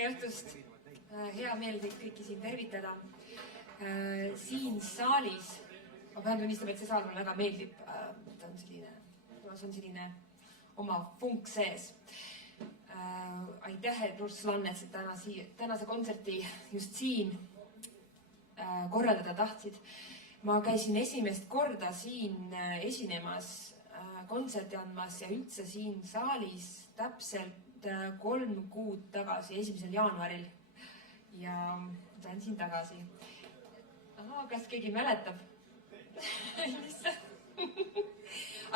Tere õhtust! Hea meel teid kõiki siin tervitada. Siin saalis, ma pean tunnistama, et see saal mulle väga meeldib. Ta on selline oma funk sees. Aitäh, et Urs Lannets tänase kontserti just siin korraldada tahtsid. Ma käisin esimest korda siin esinemas, kontserti andmas ja üldse siin saalis täpselt 3 kuud tagasi, 1. jaanuaril. Ja olen siin tagasi. Kas keegi mäletab?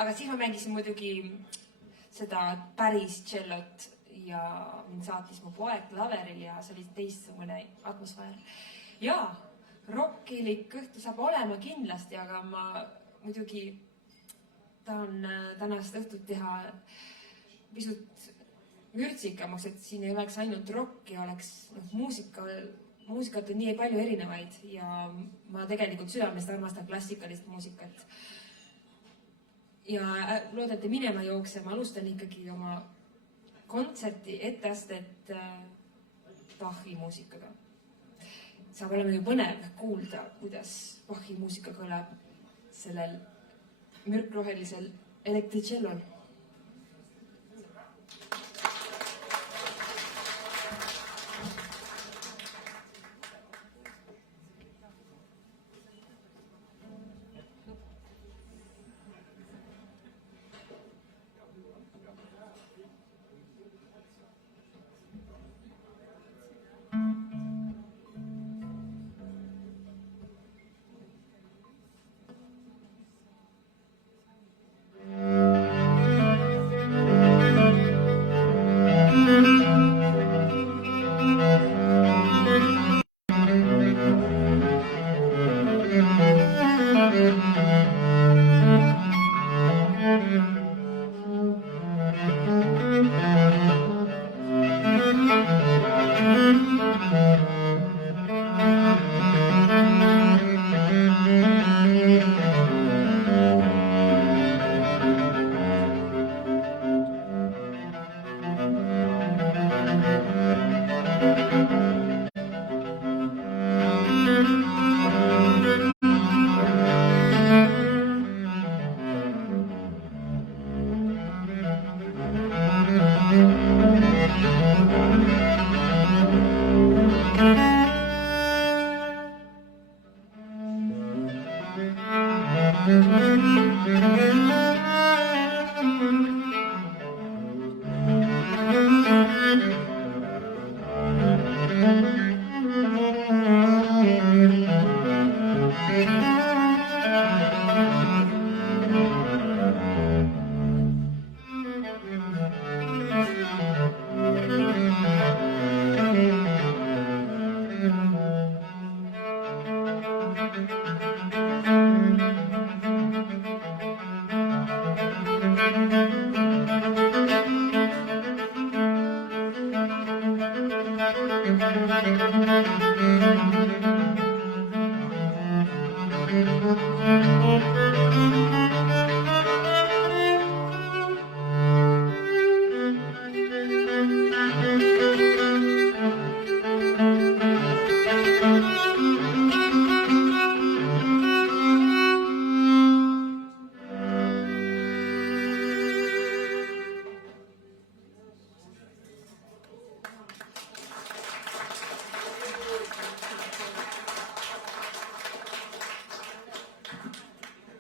Aga siis ma mängisin muidugi seda päris tšellot ja mind saatis mu poeg klaveril ja see oli teistsugune atmosfäär. Ja rockilik õhtu saab olema kindlasti, aga ma muidugi tahan tänast õhtut teha pisut mürtsikamaks, et siin ei oleks ainult rock ja oleks muusikat on nii palju erinevaid ja ma tegelikult südamest armastan klassikalist muusikat. Ja loodate minema jookse, ma alustan ikkagi oma kontserti etteastet Bachi muusikaga. Saab olema ju põnev kuulda, kuidas Bachi muusika kõlab sellel mürkrohelisel elektricellol.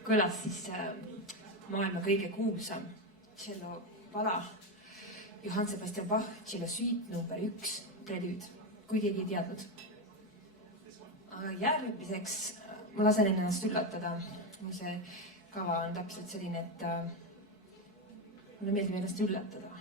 Kõlas siis maailma kõige kuulsam tšello pala Johann Sebastian Bach, tšello suite number 1 prelüüd, kui keegi ei teadnud. Aga järgmiseks ma lasen ennast üllatada. See kava on täpselt selline, et mulle meeldib ennast üllatada.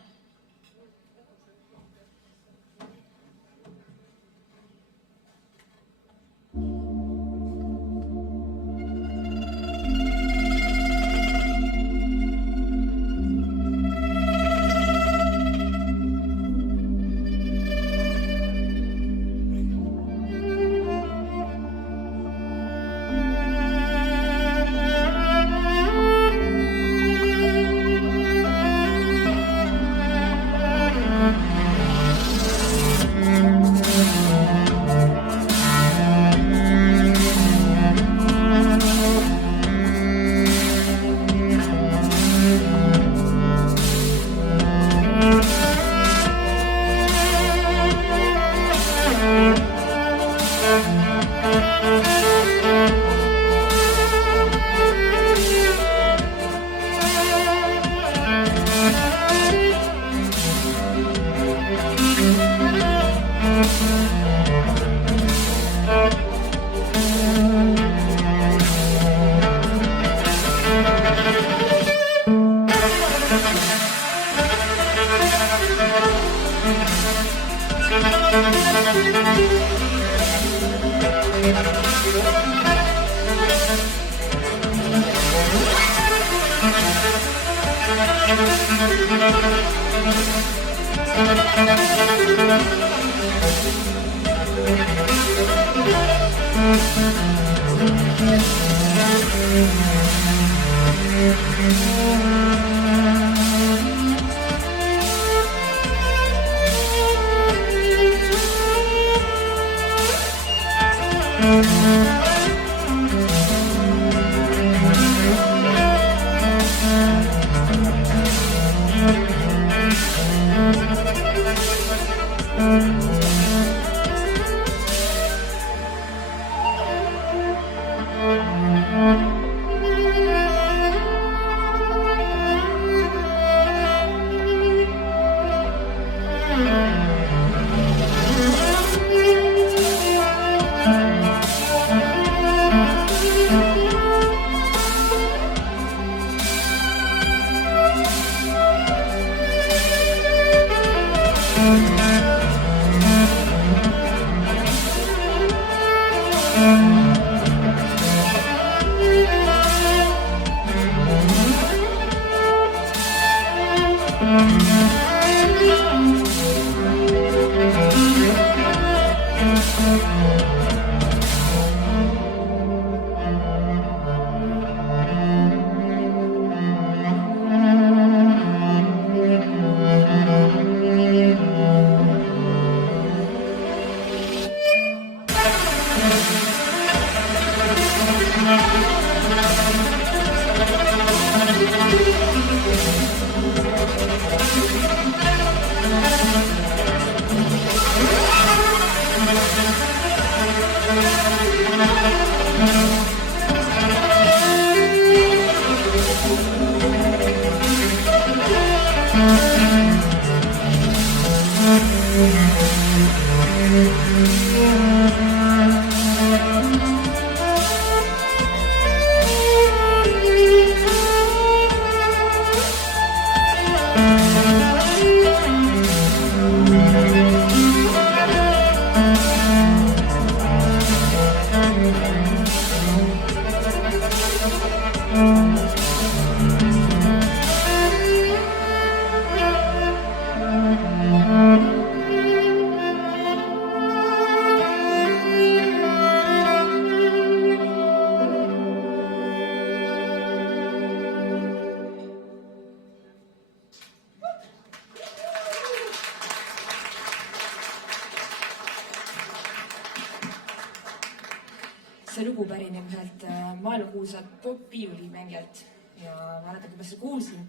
See lugu pärineb ühelt maailmakuulsat pop-viiulimängijalt ja mäletan, kui ma seda kuulsin,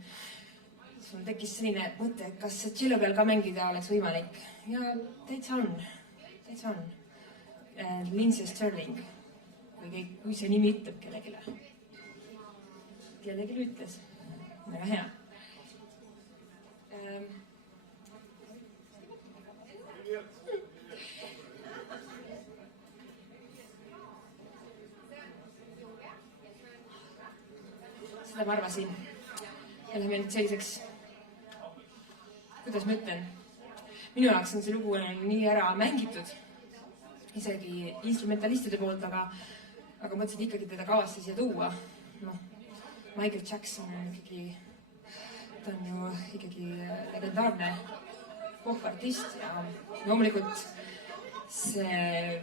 siis mul tekkis selline mõte, et kas tšello peal ka mängida oleks võimalik. Ja täitsa on. Lindsey Sterling, kui see nimi ütleb kellelegi. Kellelegi ütles. Väga hea. Seda ma arvasin. Ja läheme nüüd selliseks, kuidas ma ütlen, minu jaoks on see lugu nii ära mängitud, isegi instrumentalistide poolt, aga mõtlesin ikkagi teda kaasa siia tuua. Michael Jackson on ikkagi, ta on ju ikkagi legendaarne popartist ja loomulikult see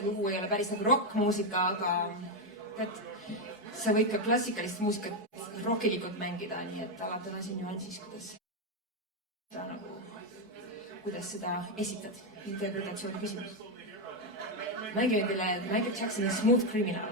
lugu ei ole päris nagu rock-muusika, aga tead, sa võid ka klassikalist muusikat rockilikult mängida, nii et alati on asi nüansis, kuidas seda esitad, interpretatsiooni küsimus. Mängime teile Michael Jacksoni Smooth Criminal.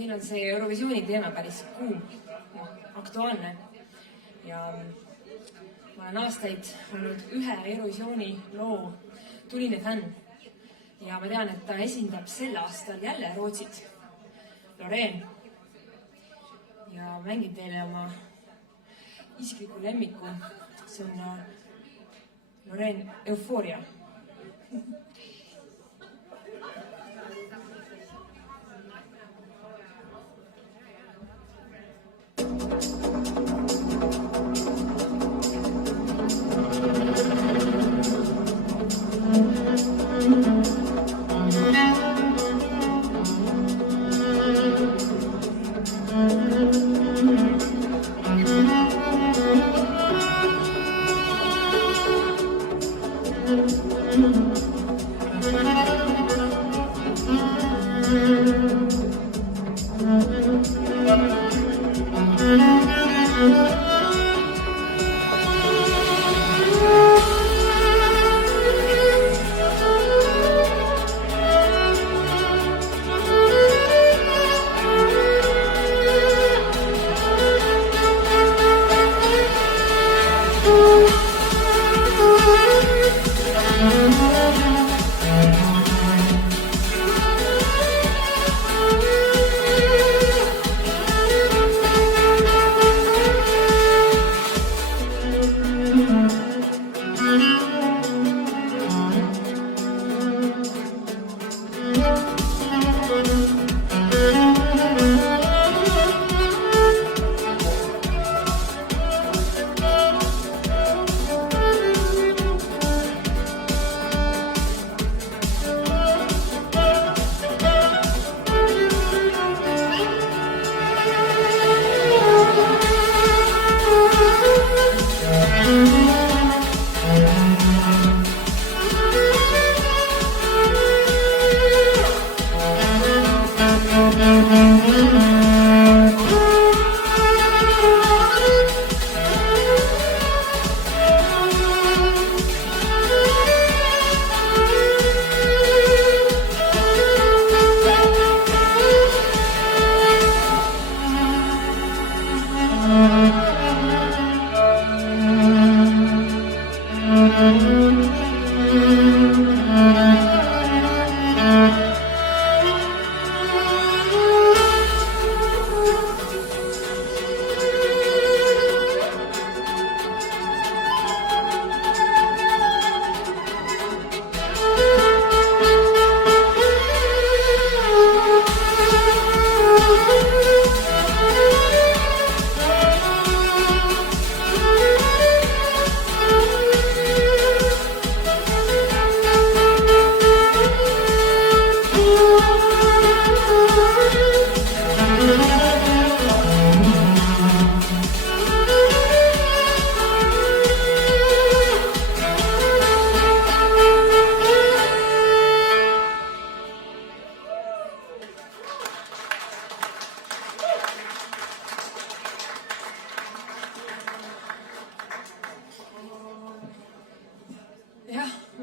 Meil on see Eurovisiooni teema päris kuum, aktuaalne ja ma olen aastaid olnud ühe Eurovisiooni loo tuline fänn ja ma tean, et ta esindab sel aastal jälle Rootsit, Loreen. Ja mängin teile oma isikliku lemmiku, see on Loreen Eufooria.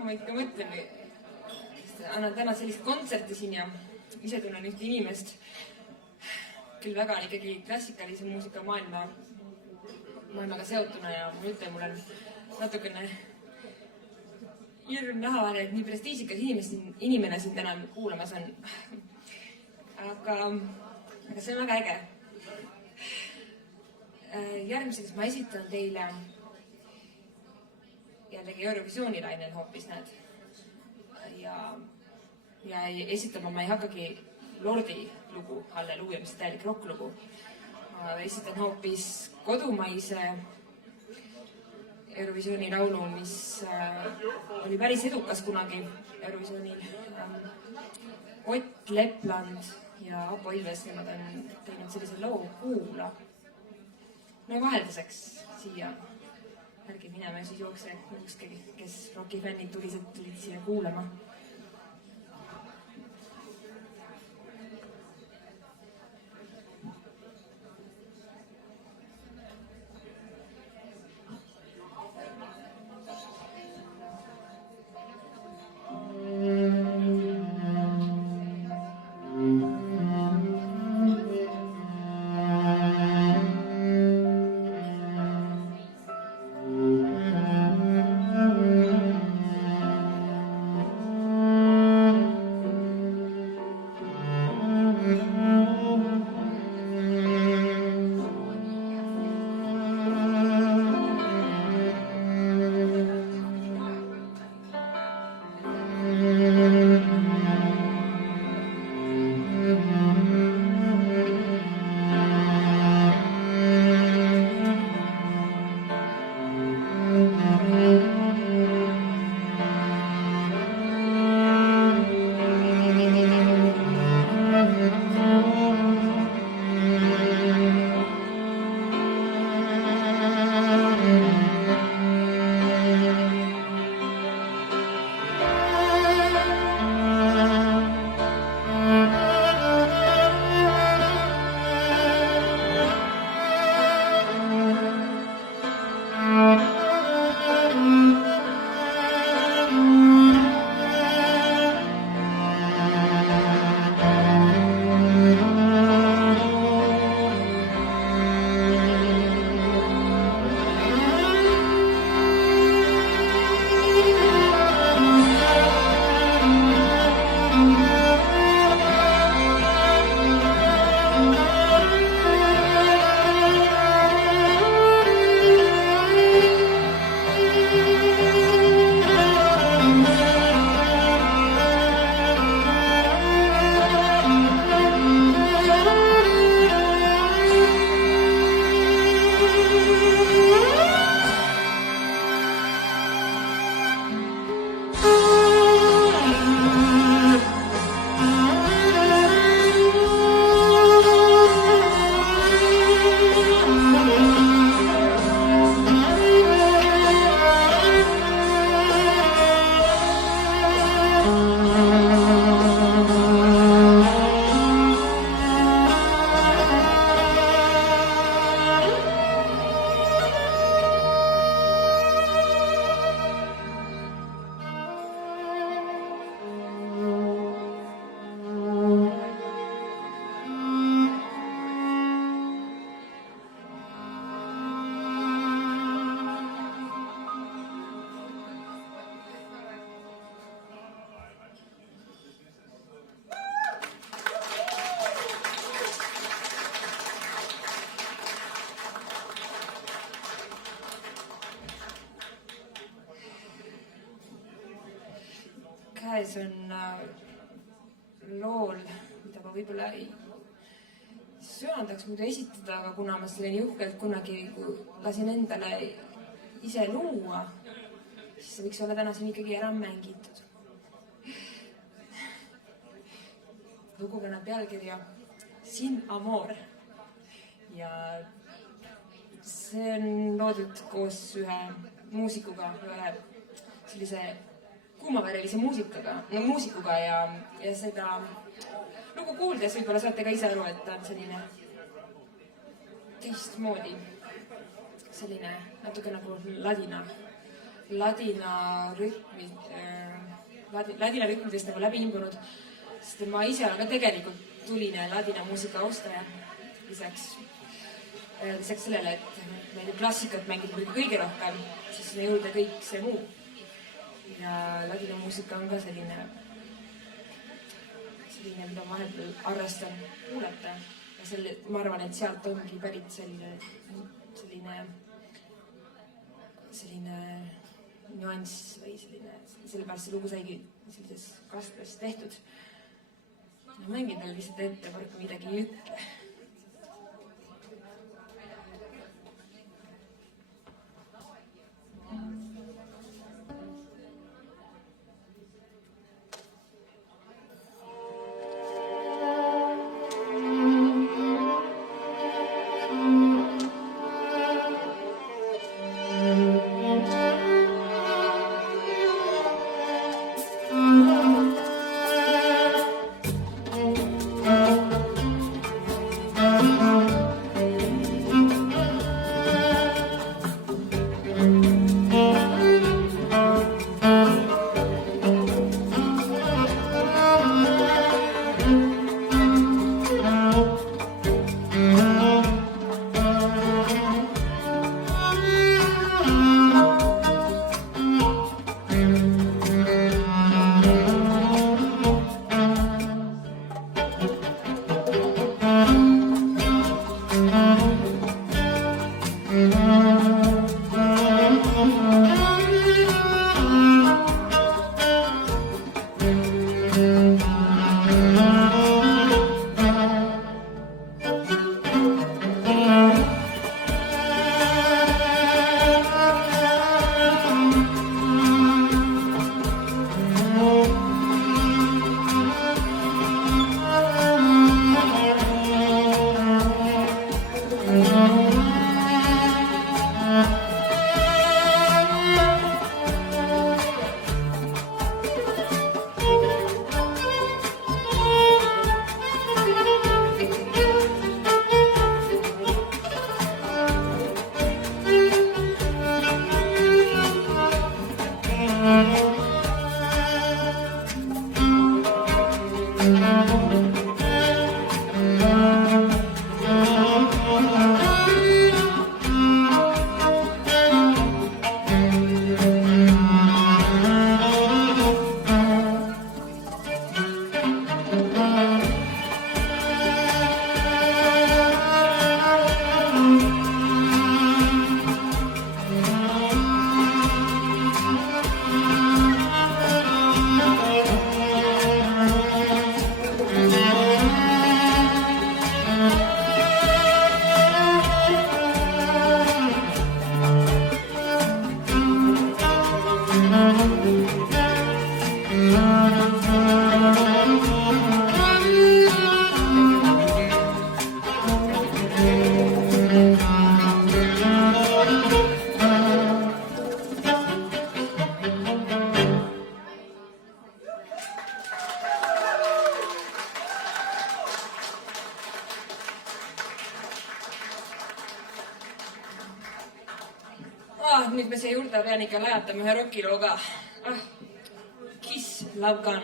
ma ikka mõtlen, annan täna sellist kontserti siin ja ise tunnen ühte inimest, küll väga ikkagi klassikalise muusika maailmaga seotuna ja ma ütlen, mul on natukene hirm näha, et nii prestiižikas inimene siin täna kuulamas on. Aga see on väga äge. Järgmiseks ma esitan teile jällegi Eurovisioonilainel hoopis need. Ja esitama ma ei hakkagi Lordi lugu, Halleluuja, mis täielik rock-lugu. Esitan hoopis kodumaise Eurovisiooni laulu, mis oli päris edukas kunagi Eurovisioonil. Ott Lepland ja Apo Ilves, nemad on teinud sellise loo Kuula. No vahelduseks siia. Ärge minema ja siis jookske, kes rockifännid tulid siia kuulama. käes on lool, mida ma võib-olla ei söandaks muidu esitada, aga kuna ma selleni uhkelt kunagi lasin endale ise luua, siis see võiks olla täna siin ikkagi ära mängitud. Lugu kannab pealkirja Sin Amor ja see on loodud koos ühe muusikuga, ühe sellise kuumavereline muusikuga ja seda lugu kuuldes võib-olla saate ka ise aru, et ta on selline teistmoodi, selline natuke nagu ladina rütmi ladina rütmidest nagu läbi imbunud, sest ma ise olen ka tegelikult tuline ladina muusika austaja. Lisaks sellele, et meil klassikat mängib kõige rohkem, siis sinna juurde kõik see muu. Ja ladina muusika on ka selline, mida ma vahepeal arvestan kuulata. Ja ma arvan, et sealt ongi pärit selline nüanss või sellepärast see lugu saigi sellises kastmes tehtud. Mängin talle lihtsalt ette, paraku midagi ei ütle. Nüüd me siia juurde pean ikka lajatama ühe rokilooga. Kiss, Love Gun.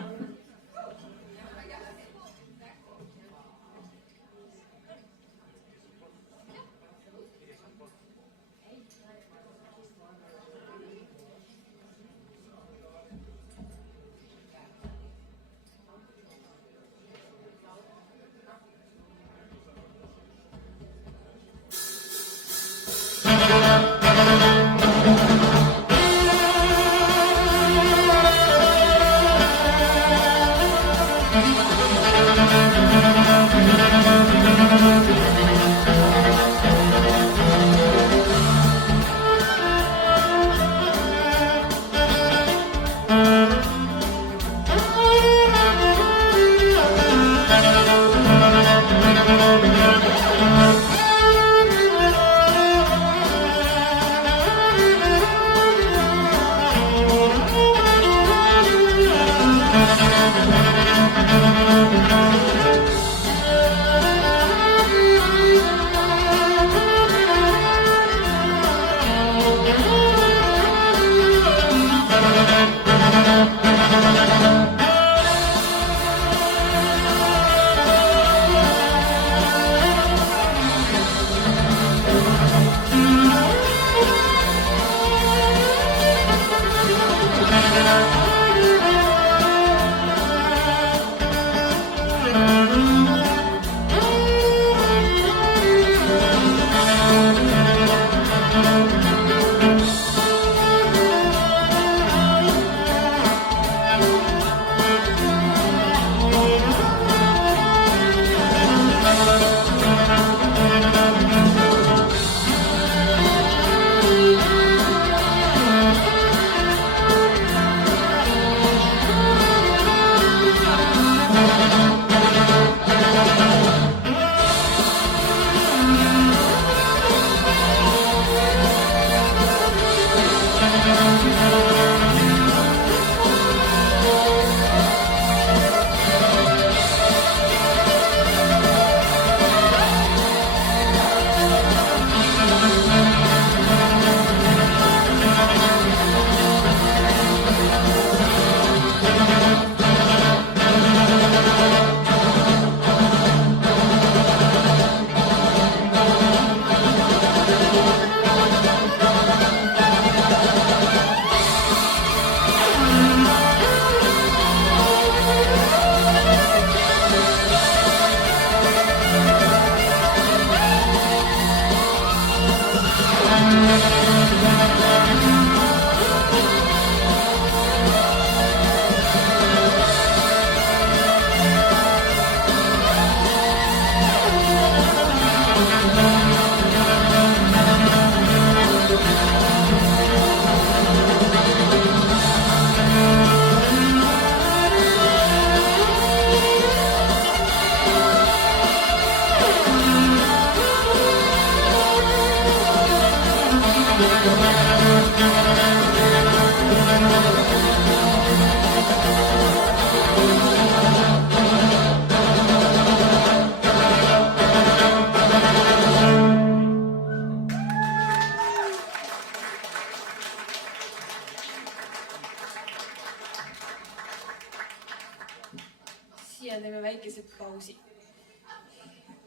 ja teeme väikese pausi.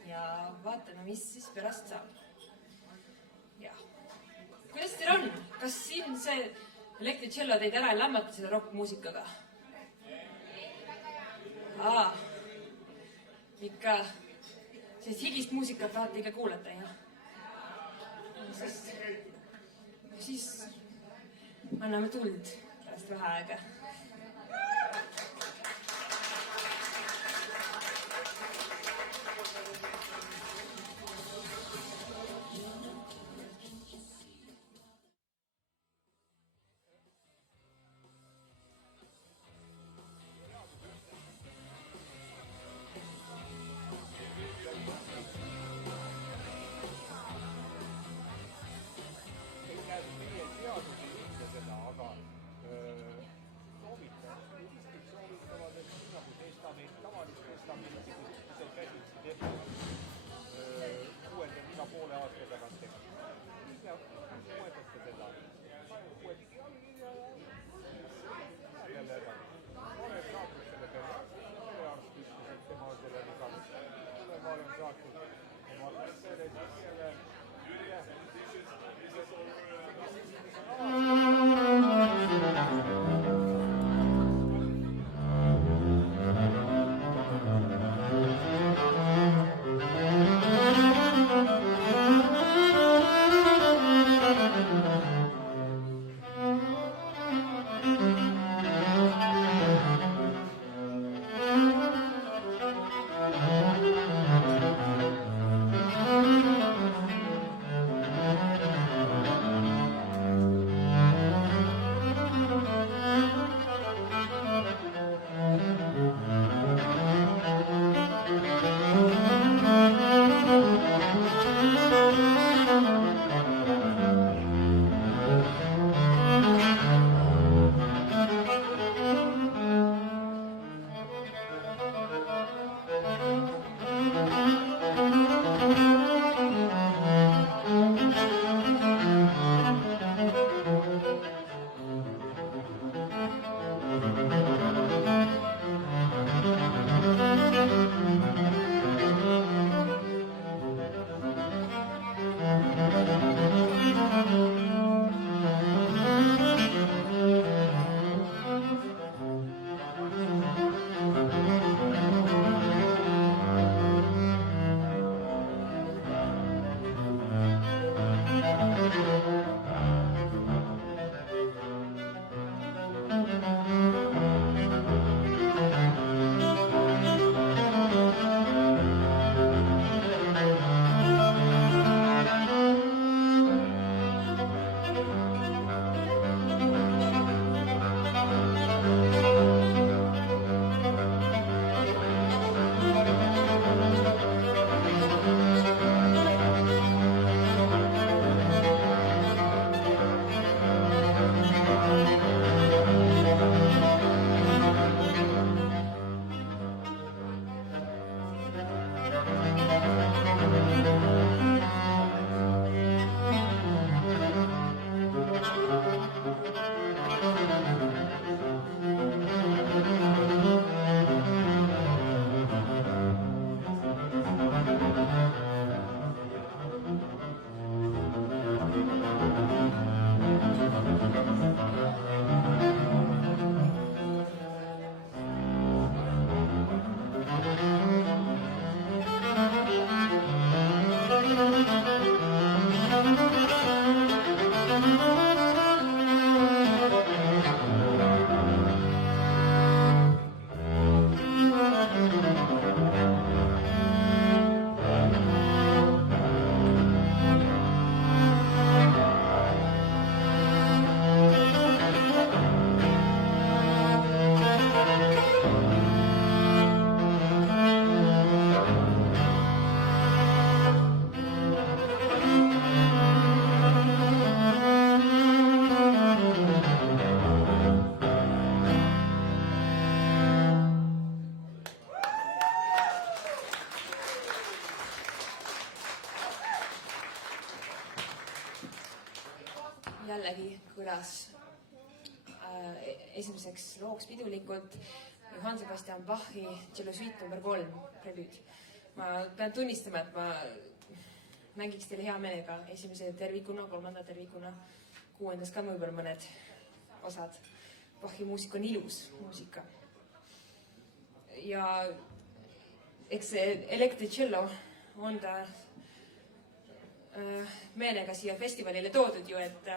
Ja vaatame, mis siis pärast saab. Jah. Kuidas teil on? Kas siin see elektricello teid ära ei lämmata selle rockmuusikaga? Ikka sellist higist muusikat tahate ikka kuulata, jah? Siis anname tuld pärast vaheaega. jällegi kõlas esimeseks looks pidulikult Johann Sebastian Bachi Cello Suite nr 3 prelüüd. Ma pean tunnistama, et ma mängiks teile hea meelega esimese tervikuna, kolmanda tervikuna, kuuendas ka võib-olla mõned osad. Bachi muusika on ilus muusika. Ja eks see elektricello on ta meelega siia festivalile toodud ju, et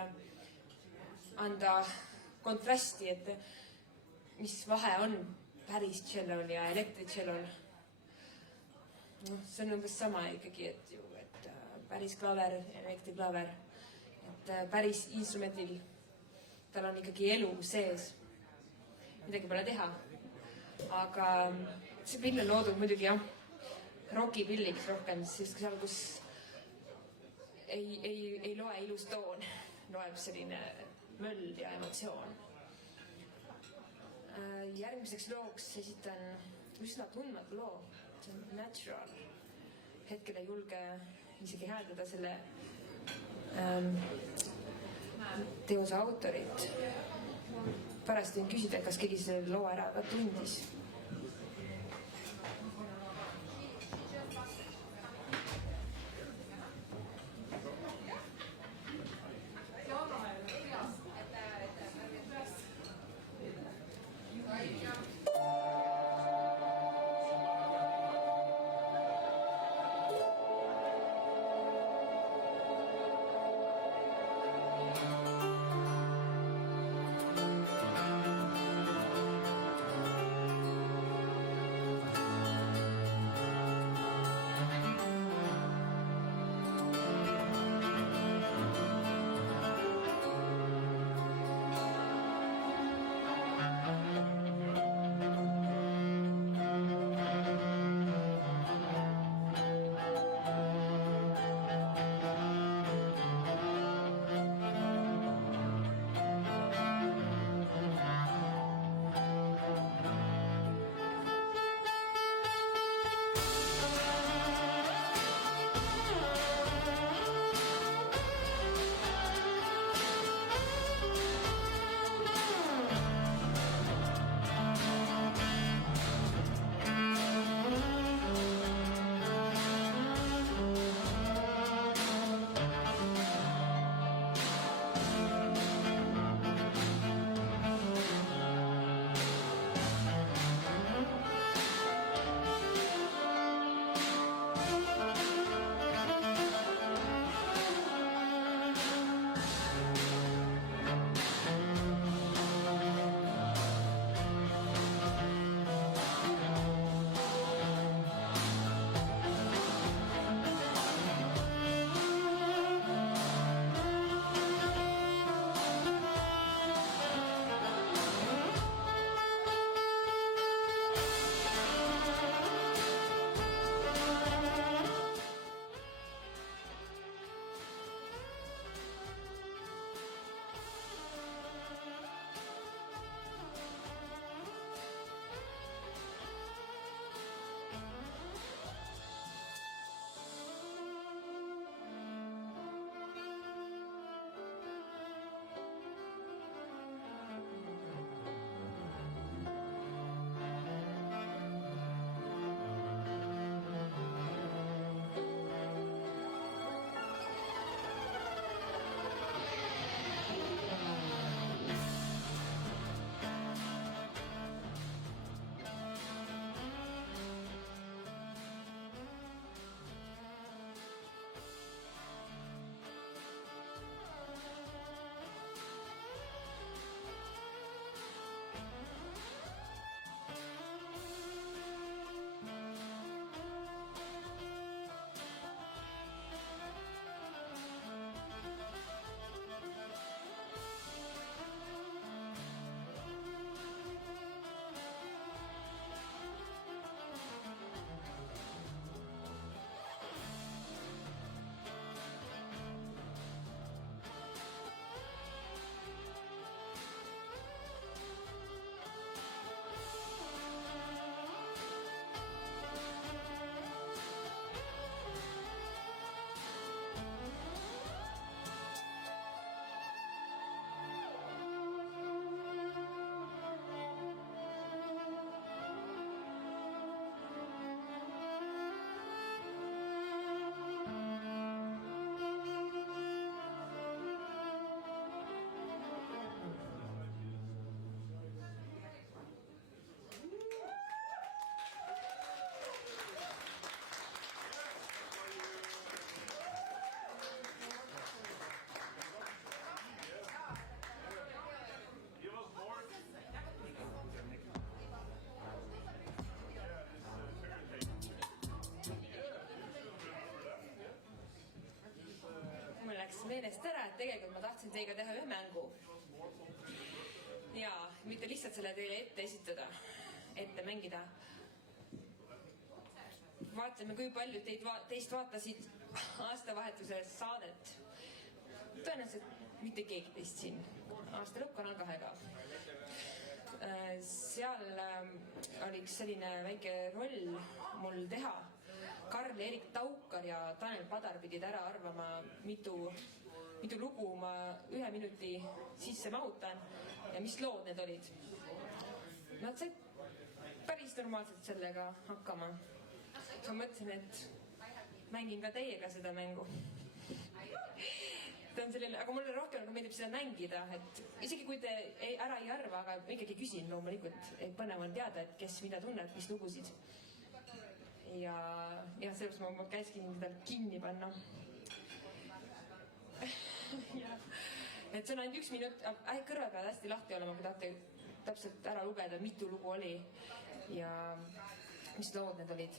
anda kontrasti, et mis vahe on päris tšellol ja elektricellol. See on umbes sama ikkagi, et päris klaver, elektriklaver, et päris instrumentil tal on ikkagi elu sees. Midagi pole teha. Aga see pill on loodud muidugi jah, rokipilliks rohkem, siis seal, kus ei loe ilus toon, loeb selline möll ja emotsioon. Järgmiseks looks esitan üsna tundmatu loo, see on Natural. Hetkel ei julge isegi hääldada selle teose autorit. Pärast võin küsida, kas keegi selle loo ära ka tundis. tegelikult ma tahtsin teiega teha ühe mängu. Ja mitte lihtsalt selle teile ette esitada, ette mängida. Vaatame, kui palju teist vaatasid aastavahetuse saadet. Tõenäoliselt mitte keegi teist siin. Aasta lõpp Kanal 2-ga. Seal oli üks selline väike roll mul teha. Karl-Erik Taukar ja Tanel Padar pidid ära arvama, mitu lugu ma 1 minuti sisse mahutan ja mis lood need olid. Nad said päris normaalselt sellega hakkama. Ma mõtlesin, et mängin ka teiega seda mängu. Ta on selline, aga mulle rohkem meeldib seda mängida, et isegi kui te ära ei arva, aga ikkagi küsin loomulikult, et põnev on teada, et kes mida tunneb, mis lugusid. Ja sellepärast ma käiskin teda kinni panna. Et see on ainult 1 minut, kõrva peal hästi lahti olema, kui tahate täpselt ära lugeda, mitu lugu oli ja mis lood need olid.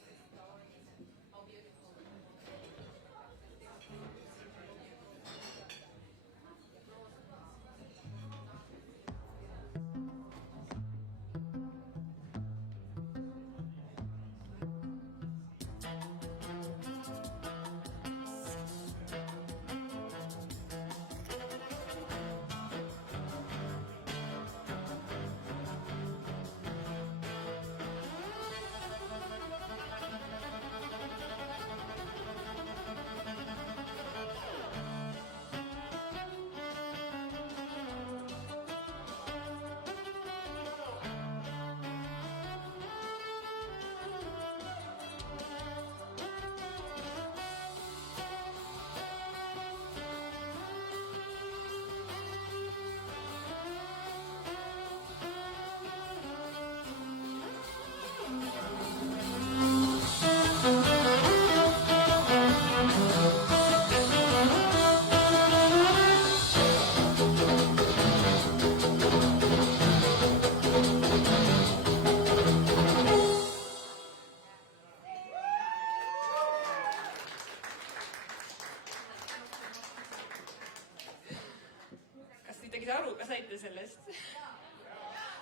Aru, ka saite sellest?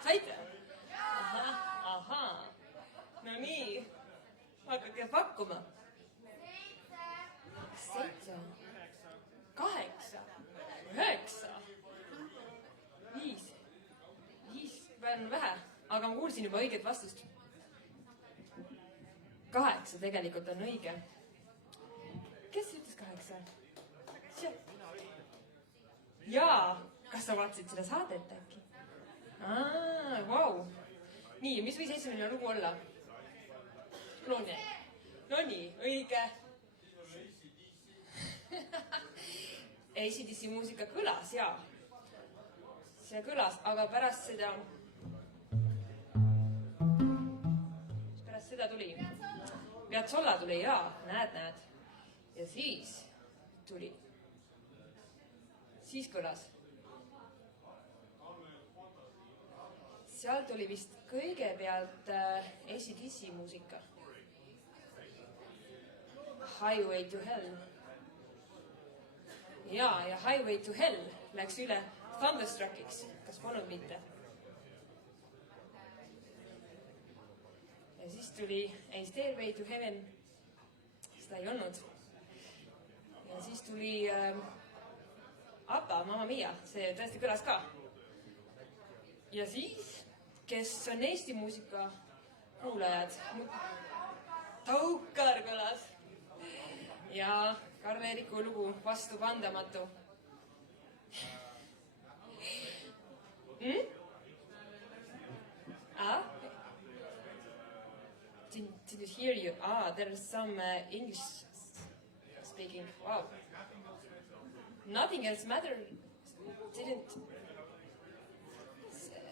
Saite? Ahaa. No nii. Hakake pakkuma. 7, 8, 9, 5. 5 on vähe, aga ma kuulsin juba õiget vastust. 8 tegelikult on õige. Kes ütles 8? Jaa. Kas sa vaatasid seda saadet äkki? Vau. Nii, mis võis esimene lugu olla? Kloonje. No nii, õige. AC/DC muusika kõlas, jaa. See kõlas, aga pärast seda... Pärast seda tuli. Piazzolla tuli, jaa. Näed. Ja siis tuli. Siis kõlas. Seal tuli vist kõigepealt AC/DC muusika. Highway to Hell. Ja Highway to Hell läks üle Thunderstruckiks. Kas polnud mitte? Ja siis tuli A Stairway to Heaven. Seda ei olnud. Ja siis tuli ABBA, Mamma Mia. See tõesti kõlas ka. Ja siis... kes on Eesti muusika kuulajad. Taukar kõlas. Ja Karl-Eriku lugu Vastupandamatu. Did you hear you? There's some English speaking. Wow. Nothing else mattered. Didn't...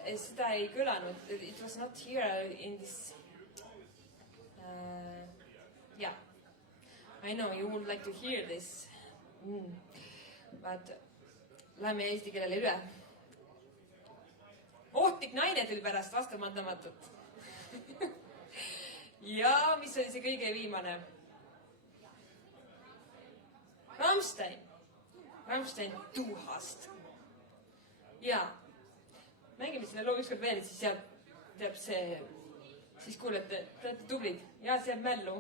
Seda ei kõlanud. It was not here in this... Yeah. I know you would like to hear this. But läheme eesti keelele üle. Ohtlik naine tuli pärast Vastupandamatut. Ja mis oli see kõige viimane? Rammstein. Rammstein Du hast. Ja, mängime selle loo ükskord veel, siis jääb see, siis kuulete, te olete tublid ja see jääb mällu.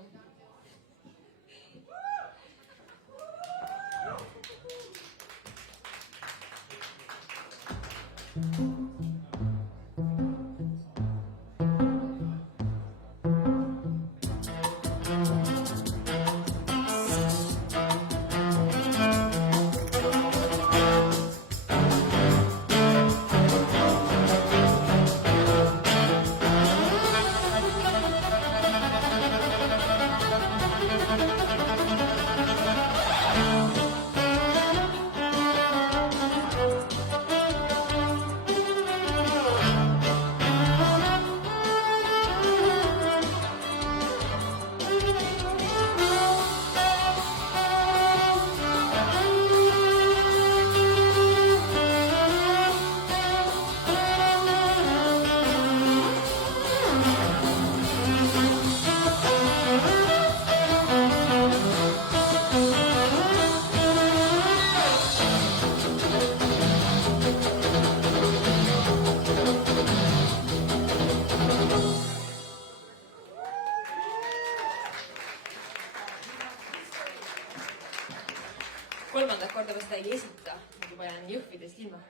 Kolmandat korda ma seda ei esita, nagu ma jään jõhvidest ilma.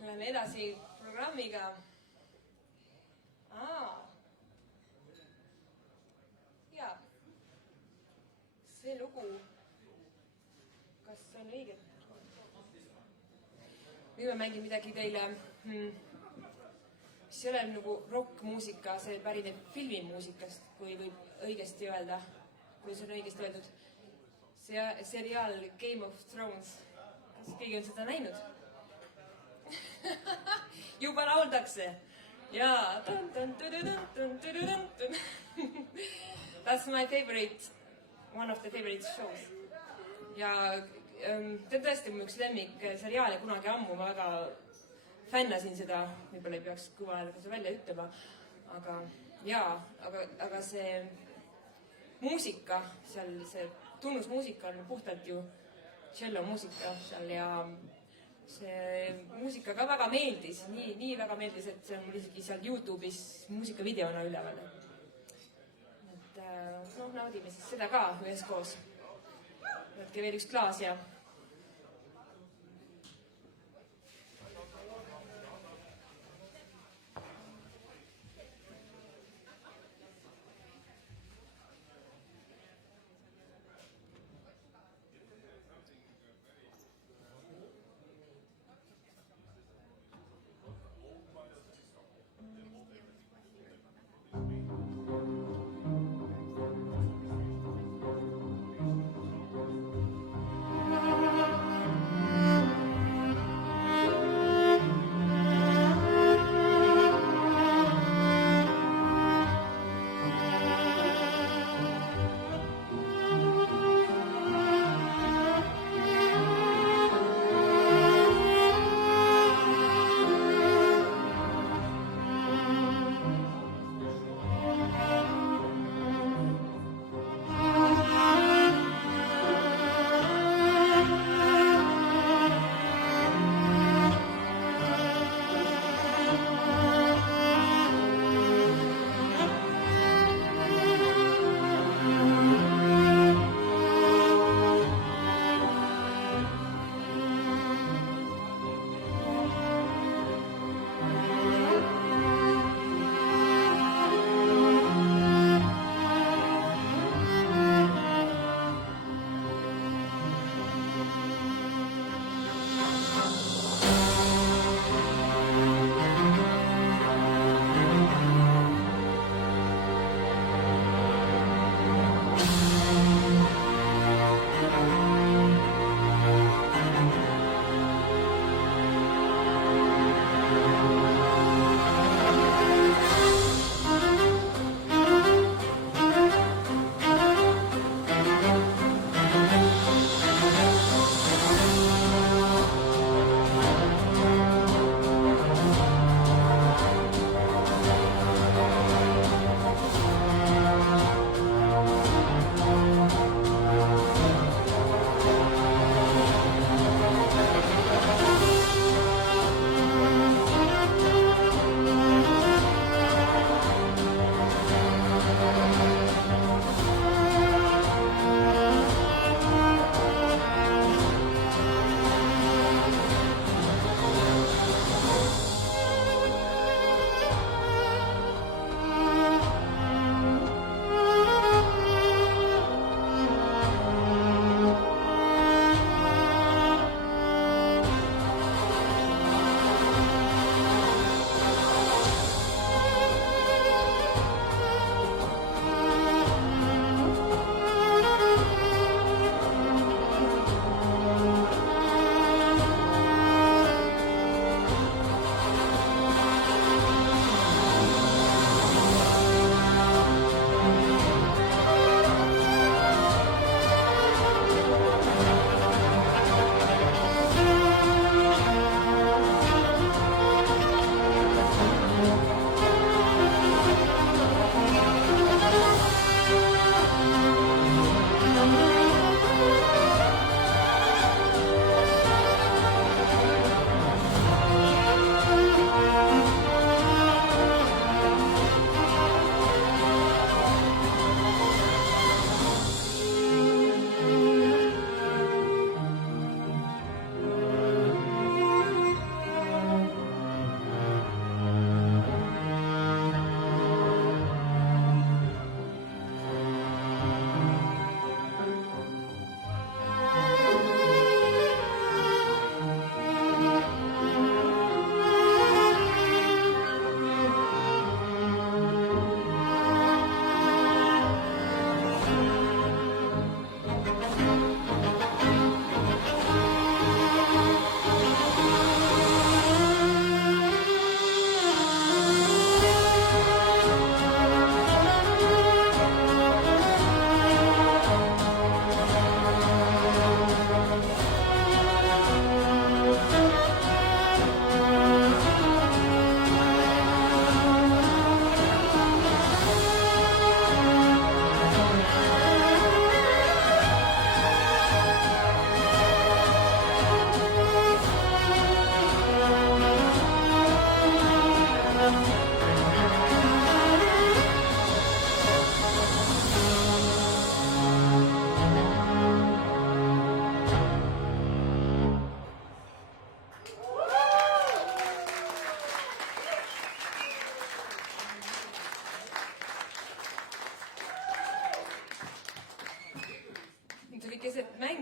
Läheme edasi programmiga. Jaa. See lugu, kas on õige? Nüüd ma mängin midagi teile, mis ei ole nagu rock-muusika, see pärineb filmimuusikast, kui võib õigesti öelda, kui see on õigesti öeldud. Seriaal Game of Thrones. Kas keegi on seda näinud? Juba lauldakse. Jaa. That's my favorite, one of the favorite shows. Ja ta on tõesti mu üks lemmik seriaal ja kunagi ammu ma väga fännasin seda. Võib-olla ei peaks kõva häälega seda välja ütlema. Aga jaa, aga see muusika, seal see tunnusmuusika on puhtalt ju cello muusika seal ja see muusika ka väga meeldis, nii väga meeldis, et see on mul isegi seal YouTube'is muusikavideona üleval. Et naudime siis seda ka üheskoos. Võtke veel üks klaas ja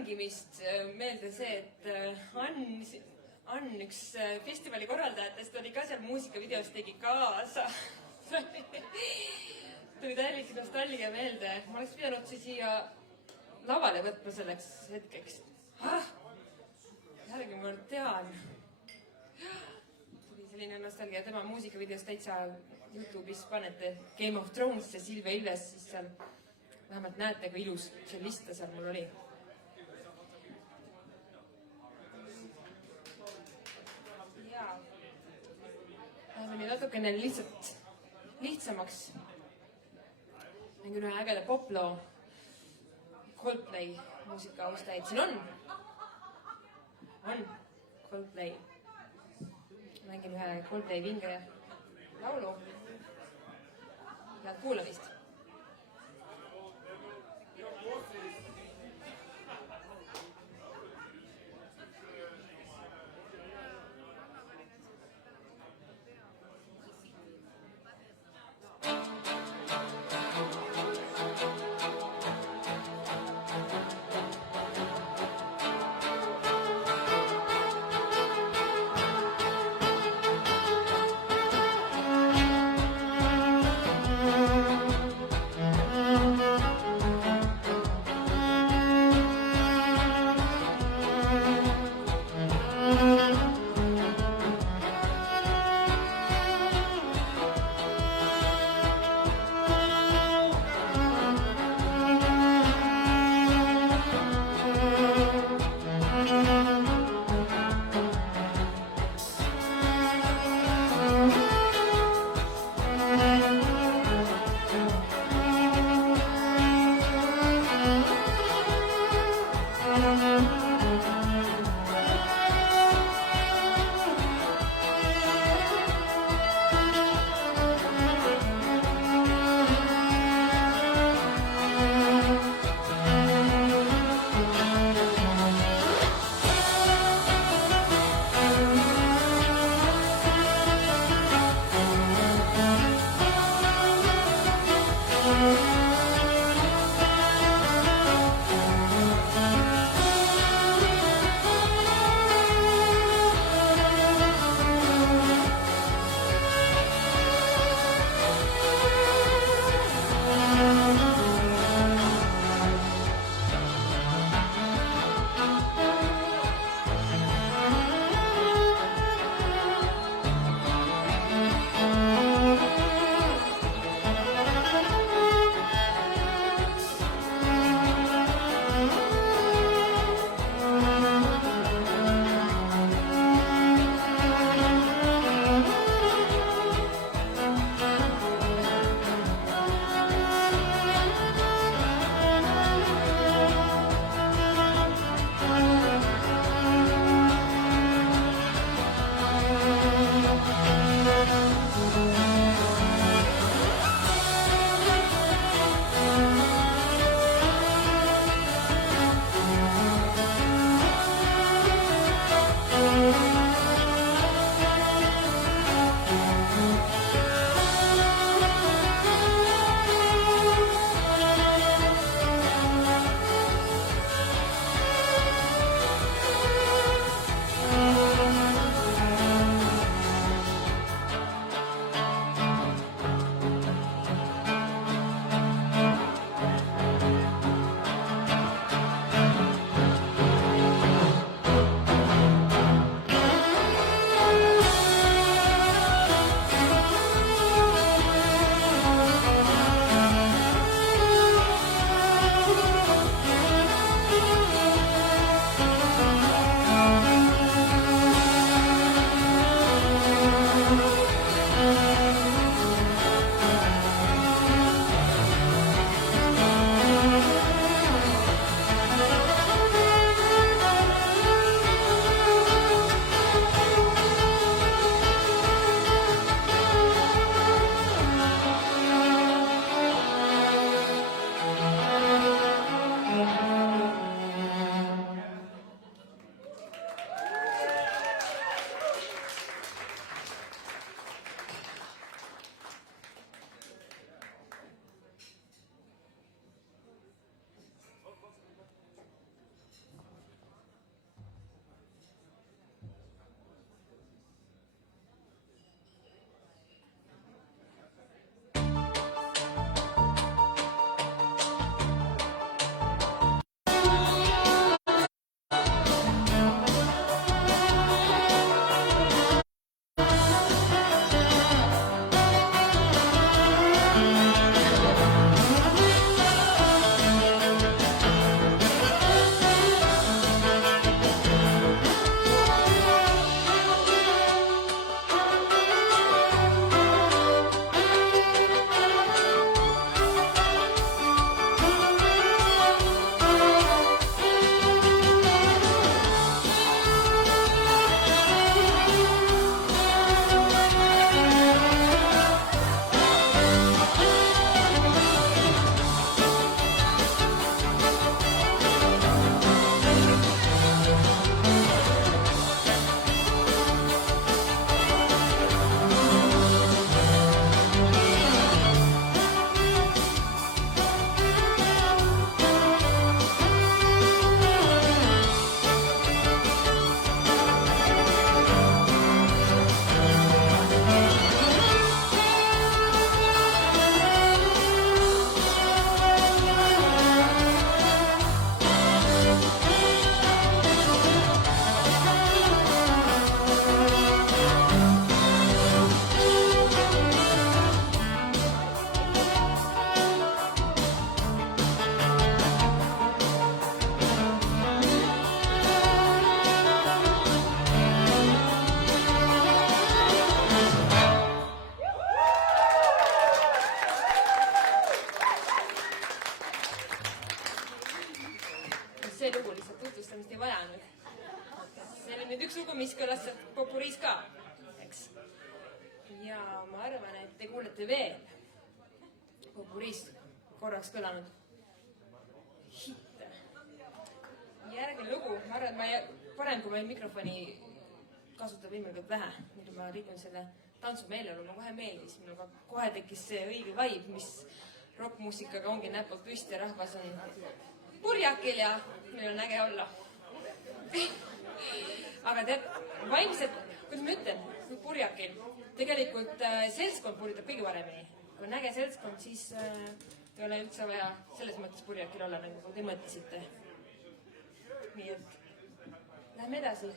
mängimist meelde see, et Ann, üks festivali korraldajatest, oli ka seal muusikavideos, tegi kaasa. Tuli täielik nostalgia meelde. Ma oleks pidanud siia lavale võtma selleks hetkeks. Järgmine kord tean. Tuli selline nostalgia. Tema muusikavideos täitsa YouTube'is panete Game of Thrones ja Silvia Ilves, siis seal vähemalt näete, kui ilus see lista seal mul oli. Läheme nii natukene lihtsamaks. Mängin ühe ägeda poploo Coldplay muusika austajaid. Siin on Coldplay. Mängin ühe Coldplay vinge laulu. Head kuulamist. üks lugu, mis kõlas popuriis ka, eks. Ja ma arvan, et te kuulete veel popuriis korraks kõlanud hitte. Järgmine lugu, ma arvan, et parem, kui ma mikrofoni kasutan võimalikult vähe, muidu ma rikun selle tantsumeeleolu, ma kohe meeldis, minuga kohe tekkis see õige vibe, mis rockmuusikaga ongi näpud püsti ja rahvas on purjakil ja meil on äge olla. Aga tead, vaimselt, kuidas ma ütlen, purjakil, tegelikult seltskond purjutab kõige paremini. Kui on äge seltskond, siis ei ole üldse vaja selles mõttes purjakil olla, nagu te mõtlesite. Nii et lähme edasi.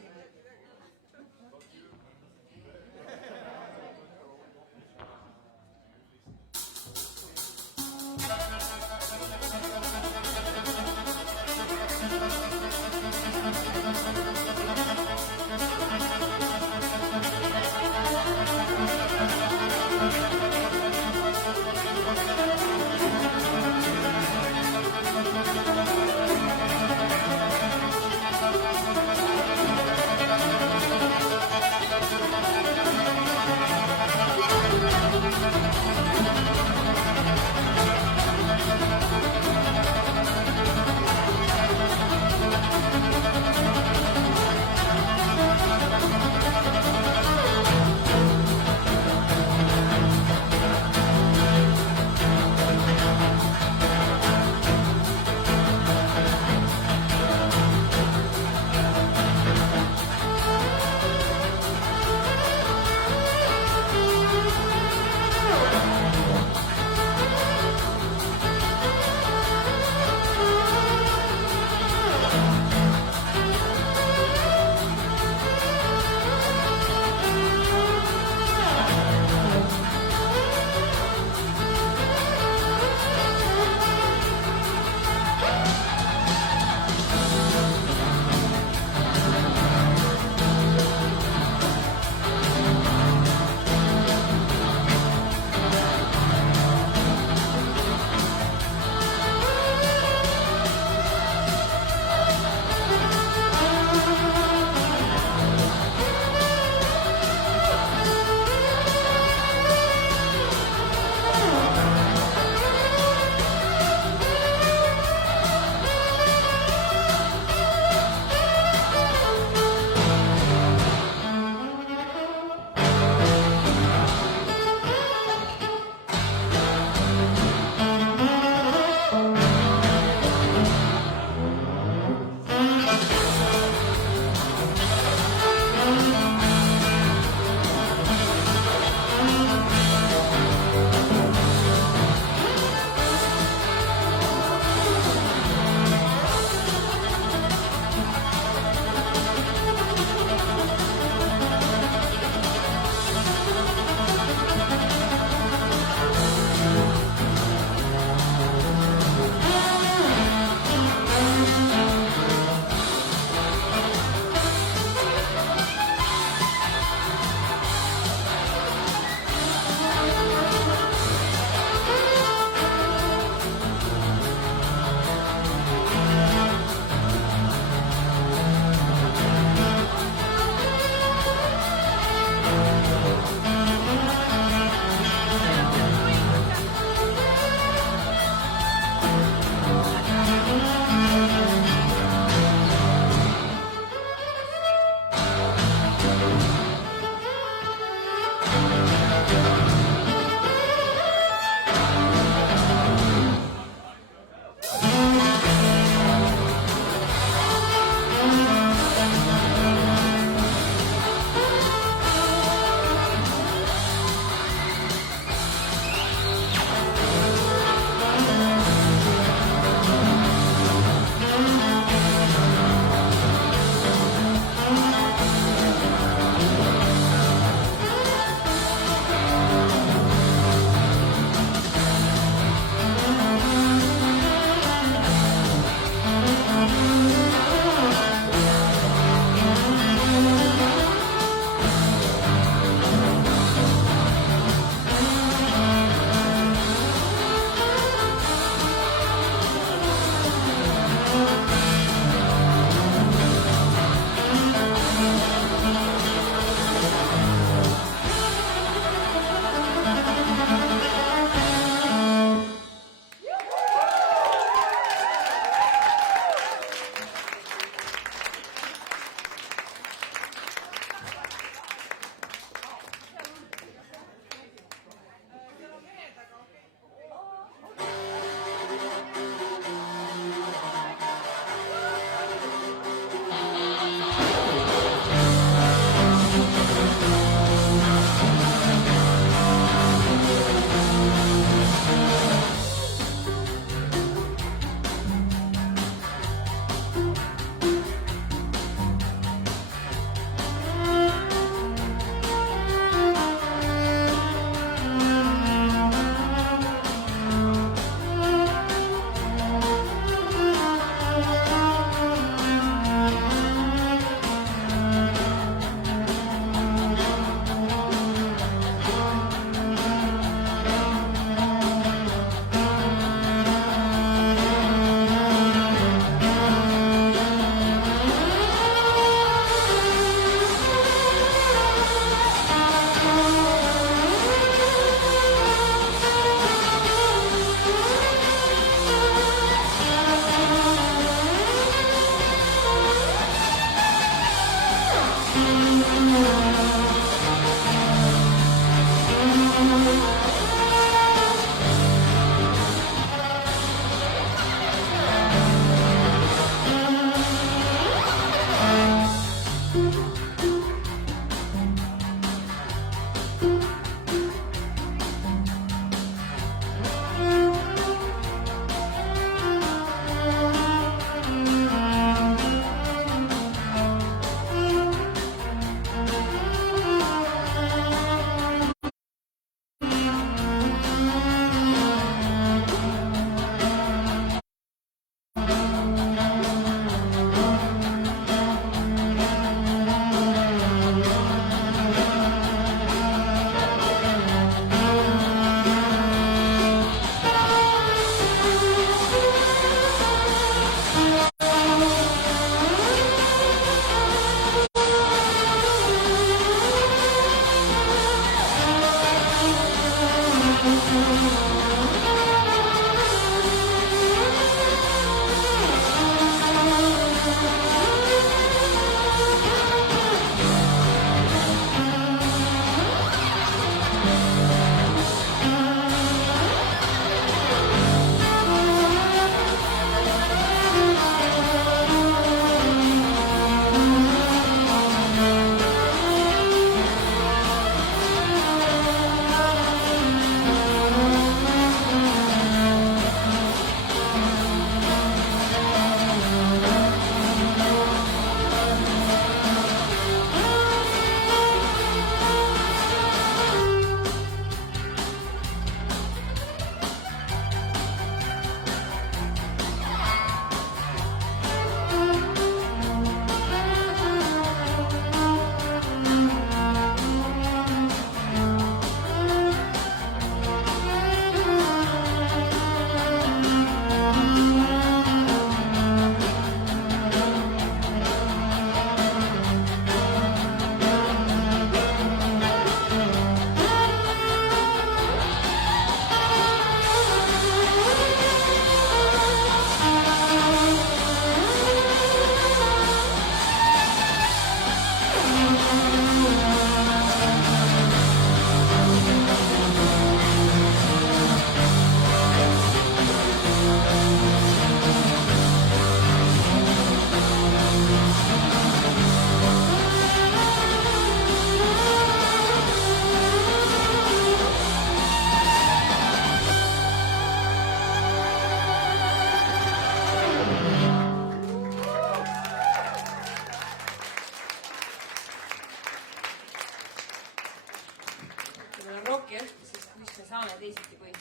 saame teisiti, kui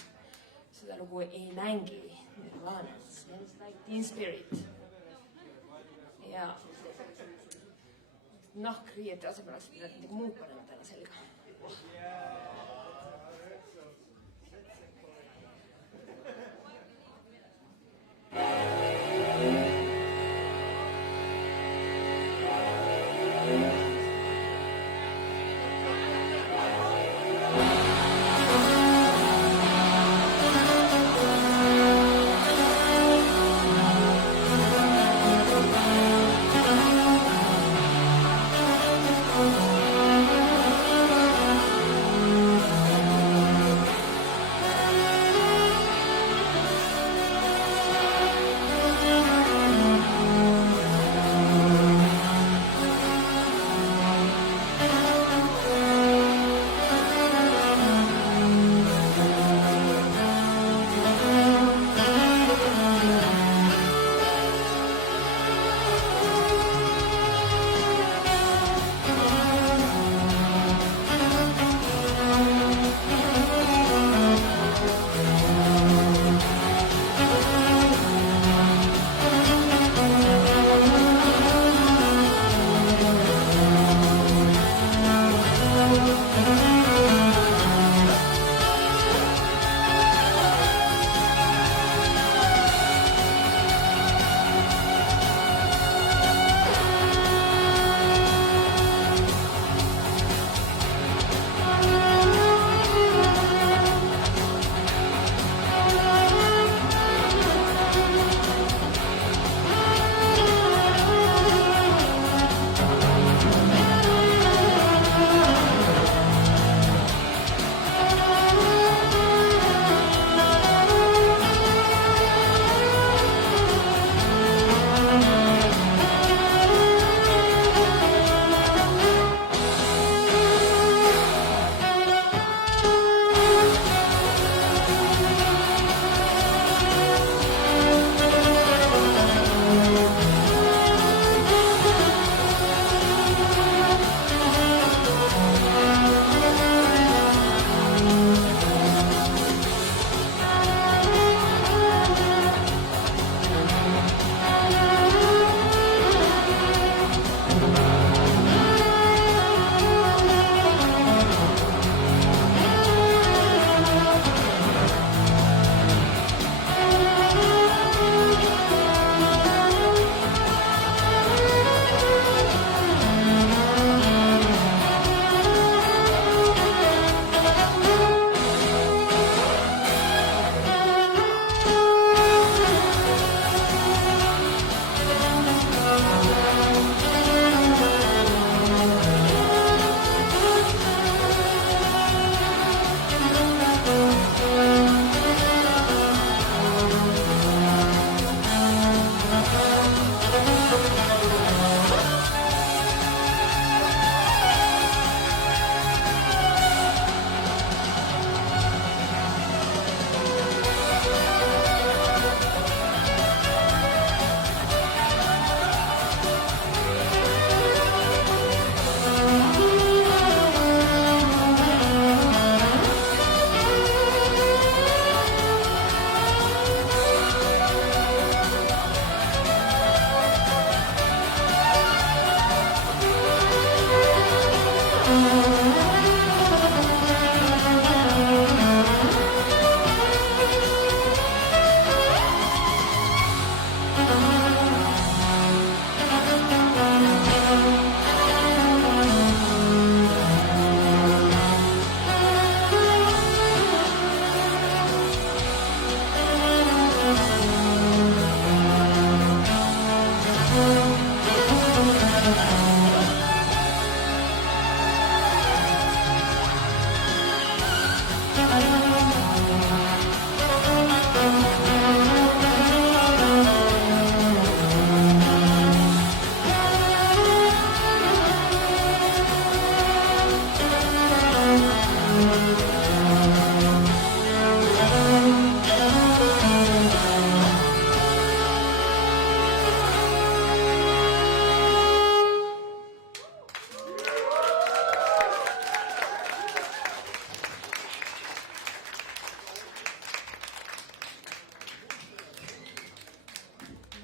seda lugu ei mängi Nirvana, Smells Like Teen Spirit. Ja nahkriiete asemel oleks pidanud midagi muud panema täna selga.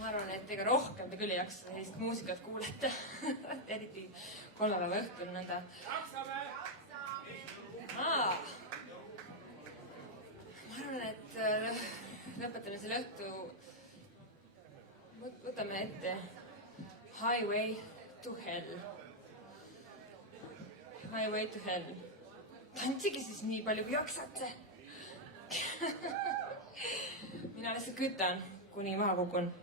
ma arvan, et ega rohkem te küll ei jaksa sellist muusikat kuulata. Eriti kolmapäeva õhtul nõnda. Ma arvan, et lõpetame selle õhtu. Võtame ette Highway to Hell. Highway to Hell. Tantsige siis nii palju, kui jaksate. Mina lihtsalt kütan, kuni maha kukun.